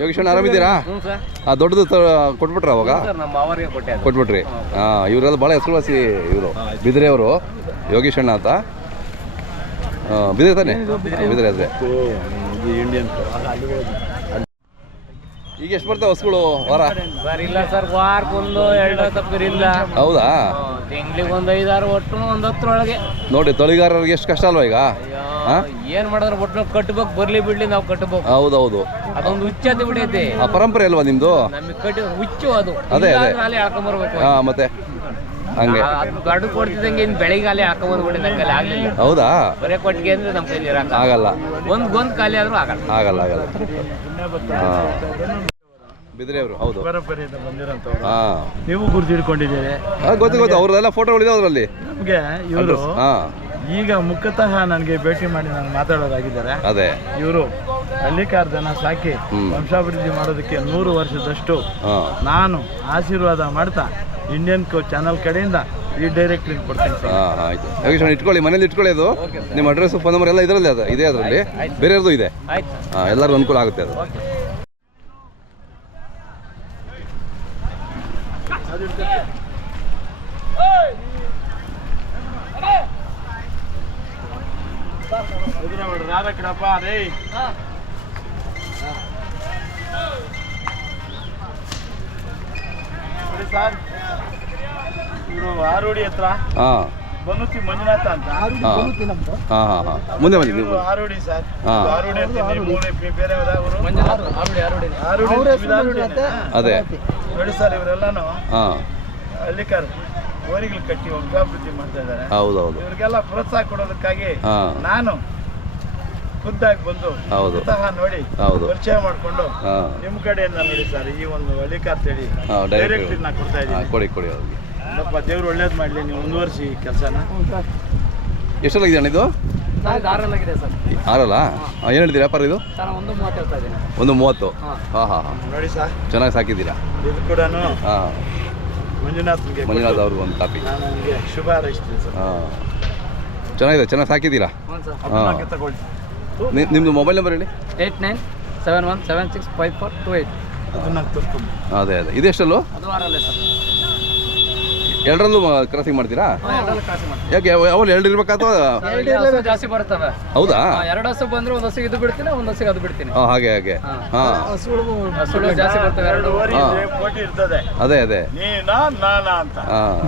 ಯೋಗೇಶಣ್ಣ ಆರಾಮಿದ್ದೀರಾ? ಹಾಂ ಆ ದೊಡ್ಡದು ಕೊಟ್ಬಿಟ್ರ ಅವಾಗ? ಕೊಟ್ಬಿಟ್ರಿ. ಹಾಂ ಇವರೆಲ್ಲ ಭಾಳ ಹೆಸರುವಾಸಿ ಇವರು. ಬಿದಿರೆಯವರು ಯೋಗೇಶಣ್ಣ ಅಂತ. ಬಿದ್ರೆ ಬಿದಿರೆ ತಾನೆ? ಬಿದಿರೆ. ಅದೇ ಈಗ ಎಷ್ಟು ಬರ್ತಾವೆ ಹಸುಗಳು ವಾರ? ಸರ್ ಇಲ್ಲ ಸರ್ ವಾರಕ್ಕೊಂದು ಎರಡು ತಪ್ಪಿರಿಲ್ಲ ಹೌದಾ? ತಿಂಗ್ಳಿಗೆ ಒಂದು ಐದಾರು ಒಟ್ಟು ಒಂದು ಹತ್ತರೊಳಗೆ. ನೋಡಿ ತೊಳಿಗಾರರಿಗೆ ಎಷ್ಟು ಕಷ್ಟ ಅಲ್ವಾ ಈಗ? ಏನ್ ಮಾಡಿದ್ರೆ ಒಟ್ಟು ಕಟ್ಬೇಕು ಬರ್ಲಿ ಬಿಡ್ಲಿ ನಾವು ಕಟ್ಬೇಕು. ಹೌದೌದು. ಅದೊಂದು ಹುಚ್ಚದ್ದು ಬಿಡೈತೆ. ಆ ಪರಂಪರೆ ಅಲ್ವಾ ನಿಮ್ಮದು ನಮಗೆ ಕಟ್ಟಿ ಹುಚ್ಚು ಅದು. ಅದೇ, ಅದೇ. ಅಲ್ಲಿ ಹಾಕೊಂಬರ್ಬೇಕು. ಹಾಂ ಮತ್ತೆ? ಹಂಗೆ. ಗಡು ಕೊಡ್ತಿದ್ದಂಗೆ ಇನ್ನು ಬೆಳಿಗ್ಗೆ ಅಲ್ಲಿ ಹಾಕೊಂಬಂದ್ಬಿಡಿ ನಮ್ಮ ಕೈಲಿ ಆಗ್ಲಿಲ್ಲ. ಹೌದಾ? ಬರೇ ಕೊಟ್ಟಿಗೆ ಅಂದ್ರೆ ನಮ್ಮ ಕೈಲಿ ಆಗಲ್ಲ. ಒಂದ್ ಗೊಂದ್ ಖಾಲಿ ಆದ್ರೂ ಆಗಲ್ಲ. ಆಗಲ್ಲ ಆಗಲ್ಲ. ಬಿದಿರೆಯವರು ಹೌದು. ಪರಂಪರೆಯಿಂದ ಬಂದಿರೋಂಥವ್ರು. ಹಾಂ. ನೀವು ಗುರುತು ಹಿಡ್ಕೊಂಡಿದ್ದೀರಿ ಗೊತ್ತು ಗೊತ್ತು. ಅವ್ರದ್ದೆಲ್ಲ ಫೋಟೋಗಳಿದೆ ಅದರಲ್ಲಿ. ನಮಗೆ ಇವರು ಹಾಂ. ಈಗ ಮುಖತಃ ನನಗೆ ಭೇಟಿ ಮಾಡಿ ನಾನು ಮಾತಾಡೋದಾಗಿದ್ದಾರೆ ಅದೇ. ಇವರು ಹಳ್ಳಿಕಾರ್ ದನ ಸಾಕಿ. ವಂಶಾಭಿವೃದ್ಧಿ ಮಾಡೋದಕ್ಕೆ ನೂರು ವರ್ಷದಷ್ಟು ನಾನು ಆಶೀರ್ವಾದ ಮಾಡ್ತಾ ಇಂಡಿಯನ್ ಕೋ ಚಾನಲ್ ಕಡೆಯಿಂದ ಈ ಡೈರೆಕ್ಟ್ ಕೊಡ್ತೀನಿ ಸರ್. ಹಾಂ ಆಯಿತು. ಯೋಗೇಶ್ ಇಟ್ಕೊಳ್ಳಿ ಮನೇಲಿ ಇಟ್ಕೊಳ್ಳಿ ಅದು ನಿಮ್ಮ ಅಡ್ರೆಸ್ ಫೋನ್ ನಂಬರ್ ಎಲ್ಲ ಇದರಲ್ಲಿ ಅದು? ಇದೆ ಅದರಲ್ಲಿ? ಬೇರೆಯವ್ರದ್ದು ಇದೆ? ಎಲ್ಲರಿಗೂ ಅನುಕೂಲ ಆಗುತ್ತೆ ಅದು. ರಾಧಕಡಪ್ಪ ರೇ ನೋಡಿ ಸರ್ ಇವರು ಆರೋಡಿ ಹತ್ರ ಬನುತಿ ಮಂಜುನಾಥ ಅಂತ ಹಾಂ ಹಾಂ ಹಾಂ. ಮುಂದೆ ಬನ್ನಿ ನೀವು ಆರೋಡಿ ಸರ್ ಆರೋಡಿ ಅಂತ ಬೇರೆ ಅವರು ಮಂಜುನಾಥ್ ಆರುಡಿ. ಅದೇ. ನೋಡಿ ಸರ್ ಇವರೆಲ್ಲಾನು ಹಳ್ಳಿಕಾರ್. ಓರಿಗಳು ಕಟ್ಟಿ ವಂಶಾಭಿವೃದ್ಧಿ ಮಾಡ್ತಾ ಇದ್ದಾರೆ. ಹೌದೌದು. ಇವ್ರಿಗೆಲ್ಲ ಪ್ರೋತ್ಸಾಹ ಕೊಡೋದಕ್ಕಾಗಿ ನಾನು ಖುದ್ದಾಗಿ ಬಂದು ಹೌದು. ನೋಡಿ ಹೌದು. ಪರಿಚಯ ಮಾಡಿಕೊಂಡು ನಿಮ್ಮ ಕಡೆಯಿಂದ ನೋಡಿ ಸರ್ ಈ ಒಂದು ಹಳ್ಳಿಕಾರ್ ಹೇಳಿ ಡೈರೆಕ್ಟ್ ಡೈರೆಕ್ಟ್ ನಾ ಕೊಡ್ತಾ ಇದ್ದೀನಿ. ಕೊಡಿ ಕೊಡಿ ಅವ್ರಿಗೆ. ಸ್ವಲ್ಪ ದೇವ್ರು ಒಳ್ಳೇದು ಮಾಡಲಿ ನೀವು ಮುಂದುವರಿಸಿ ಕೆಲಸನ. ಎಷ್ಟೆಲ್ಲ ಅಣ್ಣ ಇದು? ಸರ್ ಆರಲ್ಲಾಗಿದೆ ಸರ್. ಆರಲ್ಲ? ಏನು ಹೇಳ್ತೀರಿ ವ್ಯಾಪಾರ ಇದು? ಸರ್ ಒಂದು ಮೂವತ್ತು. ಹಾಂ. ಹಾಂ ಹಾಂ ನೋಡಿ ಸರ್. ಚೆನ್ನಾಗಿ ಸಾಕಿದ್ದೀರಾ? ಇದು ಕೂಡ ಹಾಂ. ಮಂಜುನಾಥ್ಗೆ ಮಂಜುನಾಥ್ ಅವ್ರಿಗೆ ಒಂದು ಕಾಪಿ. ನಾನು ನಿಮಗೆ ಶುಭ ಹಾರೈಸ್ತೀನಿ ಸರ್. ಹಾಂ. ಚೆನ್ನಾಗಿದೆ ಚೆನ್ನಾಗಿ ಸಾಕಿದ್ದೀರಾ? ಹಾಂ. ತಗೊಳ್ಳಿ. ನಿ- ನಿಮ್ಮದು ಮೊಬೈಲ್ ನಂಬರ್ ಹೇಳಿ? Eight nine seven one seven six five four two eight ಅದೇ ಅದೇ. ಇದೆಷ್ಟಲ್ಲೂ? ಅದು ಆರಲ್ಲೇ ಸರ್. ಎರಡರಲ್ಲೂ ಕ್ರಾಸಿಂಗ್ ಮಾಡ್ತೀರಾ? ಯಾಕೆ ಅವ್ರು ಎರಡು ಇರ್ಬೇಕಾ ಜಾಸ್ತಿ ಬರ್ತವೆ ಹೌದಾ? ಎರಡು ಹಸು ಬಂದ್ರೆ ಒಂದು ಹಸಿಗೆ ಇದು ಬಿಡ್ತೀನಿ ಒಂದು ಹಸಿಗೆ ಅದು ಬಿಡ್ತೀನಿ. ಹಾಂ ಹಾಗೆ ಹಾಗೆ. ಹಾ. ಜಾಸ್ತಿ ಬರ್ತವೆ ಎರಡು. ಅದೇ ಅದೇ. ನೀನಾ ನಾನಾ ಅಂತ. ಹಾಂ.